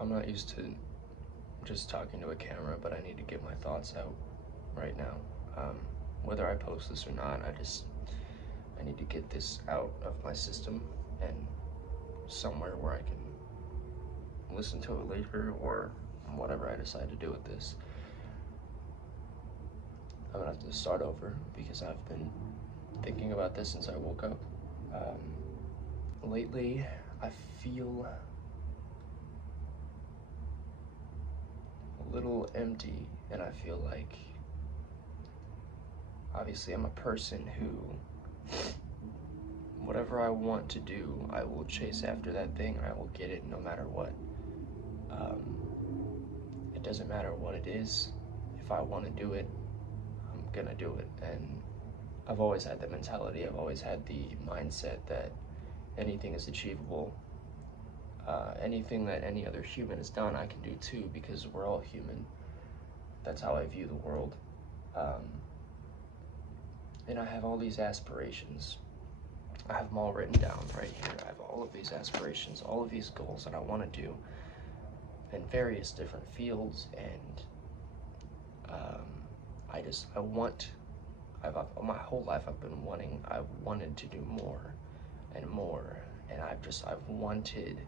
I'm not used to just talking to a camera, but I need to get my thoughts out right now. Um, Whether I post this or not, I need to get this out of my system and somewhere where I can listen to it later or whatever I decide to do with this. I'm gonna have to start over because I've been thinking about this since I woke up. Lately, I feel a little empty, and I feel like obviously I'm a person who, whatever I want to do, I will chase after that thing and I will get it no matter what. Um, it doesn't matter what it is. If I want to do it, I'm gonna do it. And I've always had that mentality. I've always had the mindset that anything is achievable. Anything that any other human has done, I can do too, because we're all human. That's how I view the world. Um, and I have all these aspirations. I have them all written down right here. I have all of these aspirations, all of these goals that I want to do in various different fields, and I want. My whole life I've been wanting. I wanted to do more and more, and I've wanted,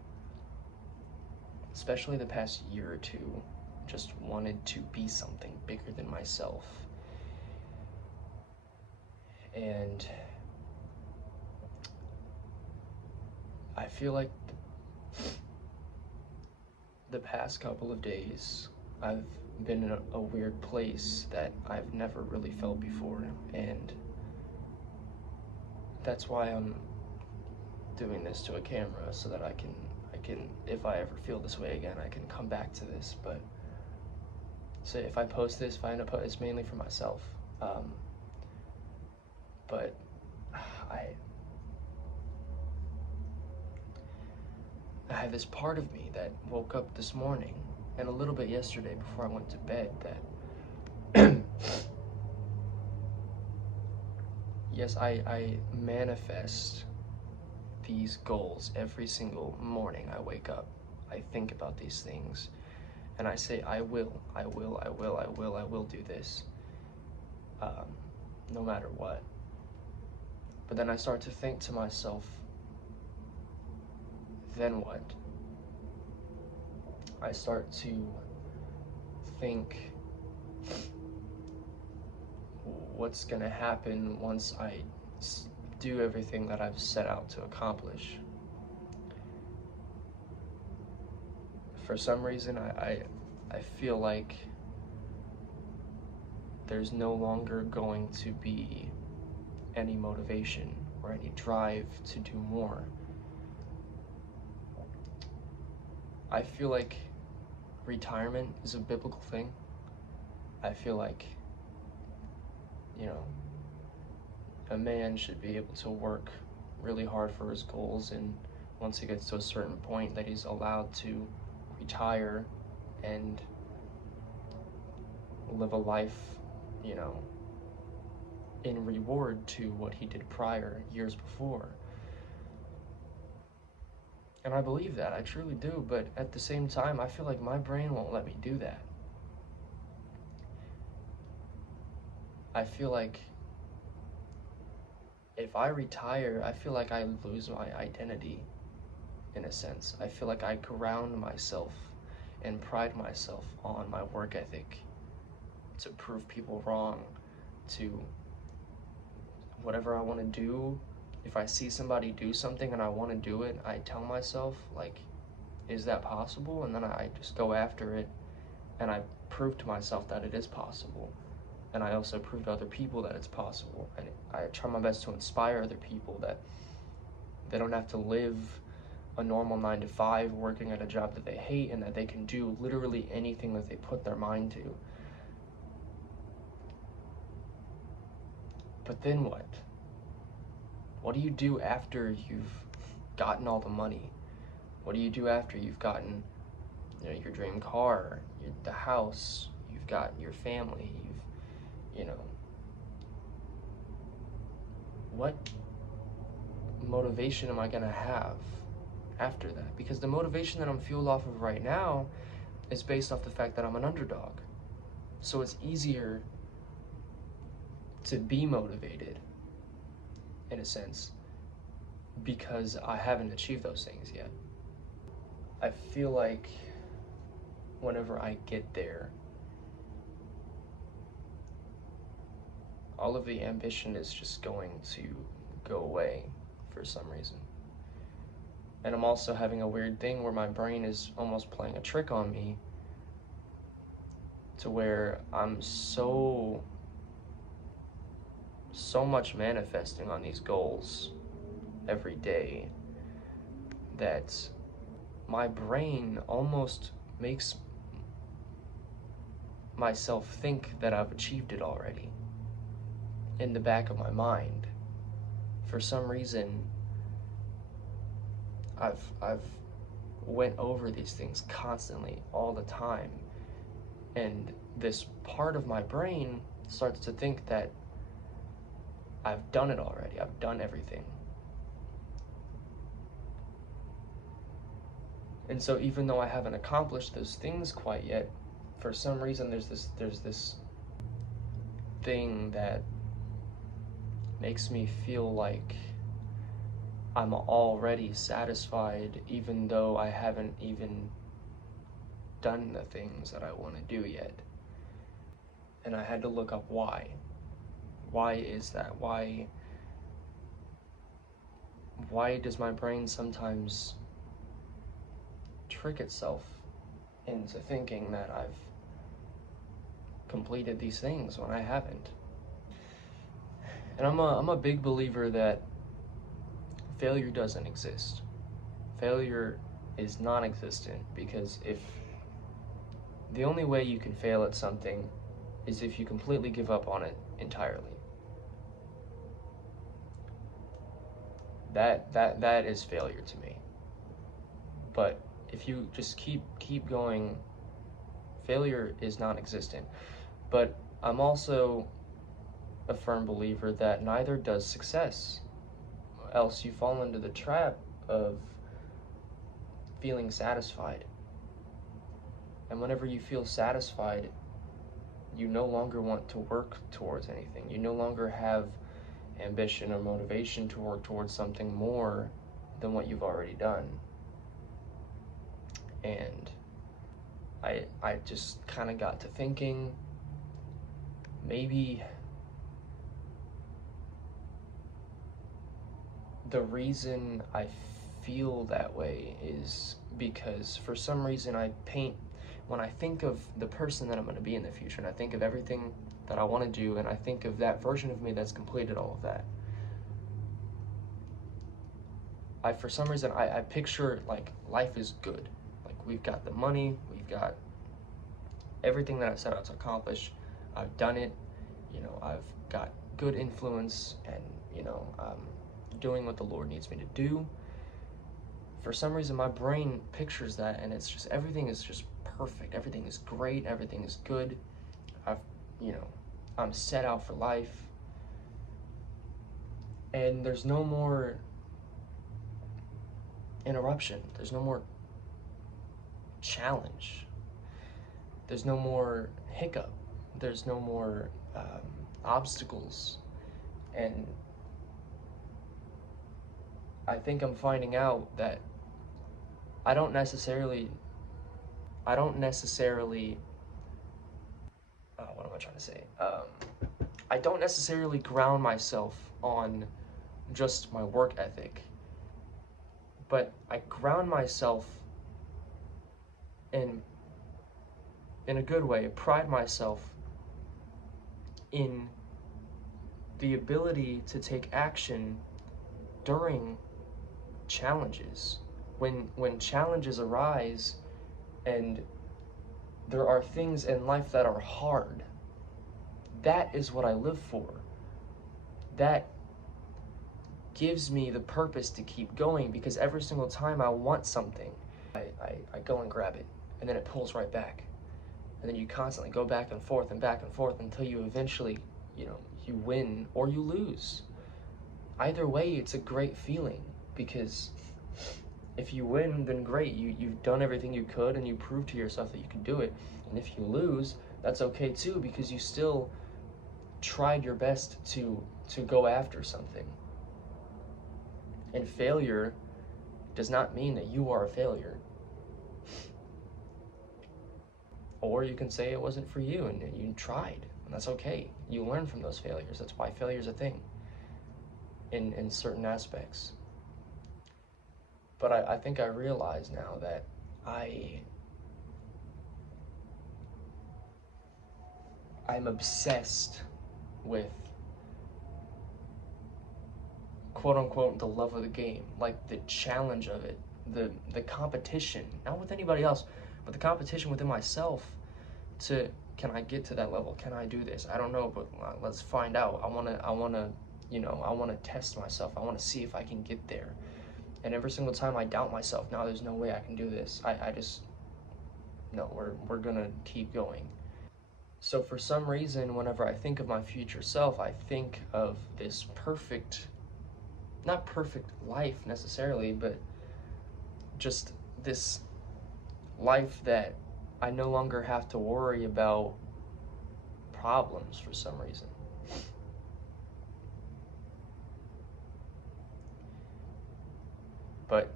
especially the past year or two, just wanted to be something bigger than myself. And I feel like the past couple of days, I've been in a weird place that I've never really felt before, and that's why I'm doing this to a camera so that I can, if I ever feel this way again, I can come back to this. But so if I post this, if I end up, it's mainly for myself. But I have this part of me that woke up this morning and a little bit yesterday before I went to bed that yes, I manifest these goals every single morning I wake up. I think about these things and I say, I will do this, no matter what. But then I start to think to myself, then what? I start to think, what's gonna happen once I do everything that I've set out to accomplish? For some reason, I feel like there's no longer going to be any motivation or any drive to do more. I feel like retirement is a biblical thing. I feel like, you know, a man should be able to work really hard for his goals, and once he gets to a certain point that he's allowed to retire and live a life, you know, in reward to what he did prior years before. And I believe that, I truly do, but at the same time, I feel like my brain won't let me do that. I feel like if I retire, I feel like I lose my identity in a sense. I feel like I ground myself and pride myself on my work ethic to prove people wrong, to whatever I want to do. If I see somebody do something and I want to do it, I tell myself, like, is that possible? And then I just go after it, and I prove to myself that it is possible. And I also prove to other people that it's possible. And I try my best to inspire other people that they don't have to live a normal 9 to 5 working at a job that they hate, and that they can do literally anything that they put their mind to. But then what? What do you do after you've gotten all the money? What do you do after you've gotten, you know, your dream car, the house, you've got your family, you know, what motivation am I gonna have after that, because the motivation that I'm fueled off of right now is based off the fact that I'm an underdog. So it's easier to be motivated, in a sense, because I haven't achieved those things yet. I feel like whenever I get there, all of the ambition is just going to go away for some reason. And I'm also having a weird thing where my brain is almost playing a trick on me, to where I'm so much manifesting on these goals every day that my brain almost makes myself think that I've achieved it already in the back of my mind. For some reason, I've went over these things constantly all the time, and this part of my brain starts to think that I've done it already. I've done everything. And so even though I haven't accomplished those things quite yet, for some reason there's this thing that makes me feel like I'm already satisfied, even though I haven't even done the things that I want to do yet. And I had to look up why. Why is that? Why does my brain sometimes trick itself into thinking that I've completed these things when I haven't? And I'm a big believer that failure doesn't exist. Failure is non-existent, because if the only way you can fail at something is if you completely give up on it entirely. That is failure to me. But if you just keep going, failure is non-existent. But I'm also a firm believer that neither does success, else you fall into the trap of feeling satisfied. And whenever you feel satisfied, you no longer want to work towards anything. You no longer have ambition or motivation to work towards something more than what you've already done. And I just kind of got to thinking, maybe the reason I feel that way is because for some reason when I think of the person that I'm going to be in the future, and I think of everything that I want to do, and I think of that version of me that's completed all of that, for some reason I picture like life is good. Like, we've got the money, we've got everything that I set out to accomplish. I've done it, I've got good influence, and doing what the Lord needs me to do. For some reason my brain pictures that, and it's just, everything is just perfect, everything is great, everything is good. I'm set out for life, and there's no more interruption, there's no more challenge, there's no more hiccup, there's no more obstacles. And I think I'm finding out that I don't necessarily what am I trying to say? I don't necessarily ground myself on just my work ethic, but I ground myself in a good way, pride myself in the ability to take action during challenges. When challenges arise and there are things in life that are hard, that is what I live for. That gives me the purpose to keep going, because every single time I want something, I go and grab it, and then it pulls right back. And then you constantly go back and forth until you eventually, you win or you lose. Either way, it's a great feeling, because If you win, then great. You've done everything you could and you proved to yourself that you can do it. And if you lose, that's okay too, because you still tried your best to go after something. And failure does not mean that you are a failure. Or you can say it wasn't for you and you tried, and that's okay. You learn from those failures. That's why failure is a thing in certain aspects. But I think I realize now that I'm obsessed with quote unquote the love of the game, like the challenge of it, the competition, not with anybody else, but the competition within myself to, can I get to that level? Can I do this? I don't know, but let's find out. I want to, I want to test myself. I want to see if I can get there. And every single time I doubt myself, no, there's no way I can do this. I just, no, we're gonna keep going. So for some reason, whenever I think of my future self, I think of this perfect, not perfect life necessarily, but just this life that I no longer have to worry about problems for some reason. But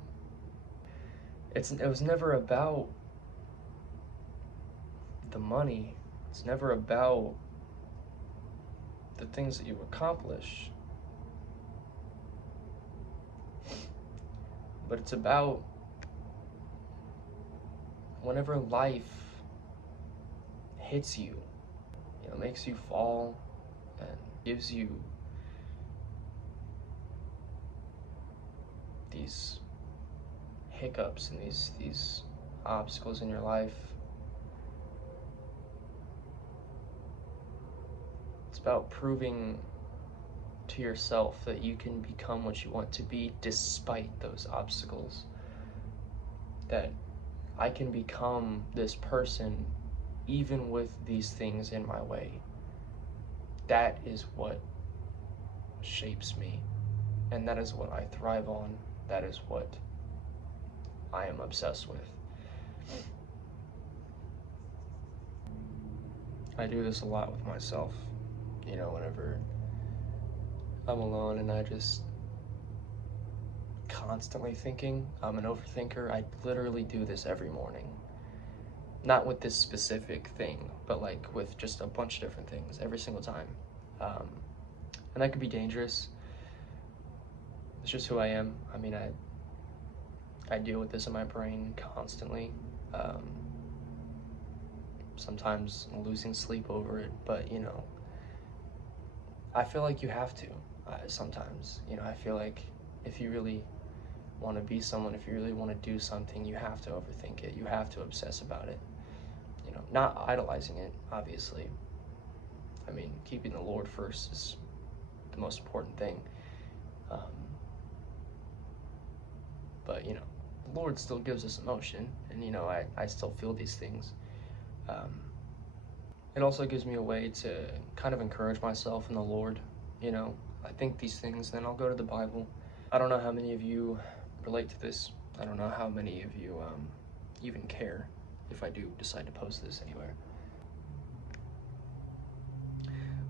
it was never about the money. It's never about the things that you accomplish. But it's about whenever life hits you, makes you fall and gives you these hiccups and these obstacles in your life. It's about proving to yourself that you can become what you want to be despite those obstacles. That I can become this person even with these things in my way. That is what shapes me, and that is what I thrive on. That is what I am obsessed with. I do this a lot with myself, whenever I'm alone and I just constantly thinking. I'm an overthinker. I literally do this every morning. Not with this specific thing, but like with just a bunch of different things every single time. And that could be dangerous. It's just who I am. I mean, I deal with this in my brain constantly. Sometimes losing sleep over it, but I feel like you have to sometimes. I feel like if you really want to be someone, if you really want to do something, you have to overthink it. You have to obsess about it. Not idolizing it, obviously. I mean, keeping the Lord first is the most important thing. But, the Lord still gives us emotion, and, I still feel these things. It also gives me a way to kind of encourage myself in the Lord. I think these things, then I'll go to the Bible. I don't know how many of you relate to this. I don't know how many of you even care if I do decide to post this anywhere.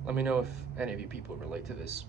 Let me know if any of you people relate to this.